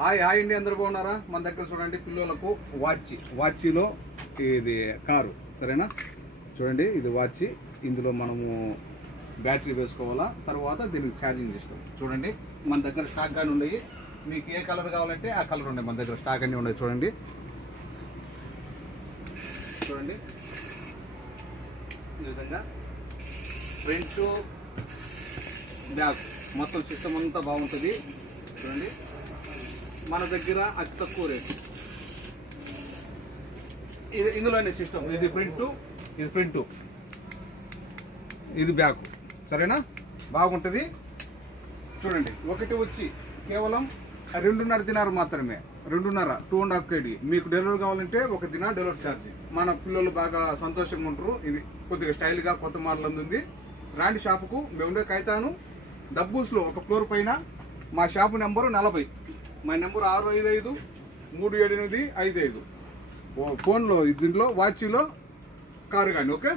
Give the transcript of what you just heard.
Hi అండి, అందరు బాగున్నారా? మన దగ్గర చూడండి పిల్లలకు వాచ్లో ఇది కారు, సరేనా? చూడండి, ఇది వాచ్. ఇందులో మనము బ్యాటరీ వేసుకోవాలా, తర్వాత దీనికి ఛార్జింగ్ చేసుకోవాలి. చూడండి, మన దగ్గర స్టాక్ కానీ ఉన్నాయి. మీకు ఏ కలర్ కావాలంటే ఆ కలర్ ఉన్నాయి. మన దగ్గర స్టాక్ అన్నీ ఉన్నాయి. చూడండి ఈ విధంగా ఫ్రంట్ బ్యాక్ మొత్తం సిస్టమ్ అంతా బాగుంటుంది. చూడండి, మన దగ్గర అతి తక్కువ రేటు. ఇందులోనే సిస్టమ్. ఇది ప్రింట్, ఇది బ్యాక్, సరేనా? బాగుంటుంది. చూడండి, ఒకటి వచ్చి కేవలం 2.5 దినారు మాత్రమే. 2.5 kg. మీకు డెలివరీ కావాలంటే 1 దిన డెలివరీ ఛార్జ్. మన పిల్లలు బాగా సంతోషంగా ఉంటారు. ఇది కొద్దిగా స్టైల్గా కొత్త మోడల్ ఉంది. రాండి షాపుకు. మేము ఉండే కైతాను డబ్బూస్లో ఒక ఫ్లోర్ పైన. మా షాపు నెంబరు 40. మా నెంబరు 655-378-55. ఫోన్లో దీంట్లో వాచ్లో కారు కానీ. ఓకే.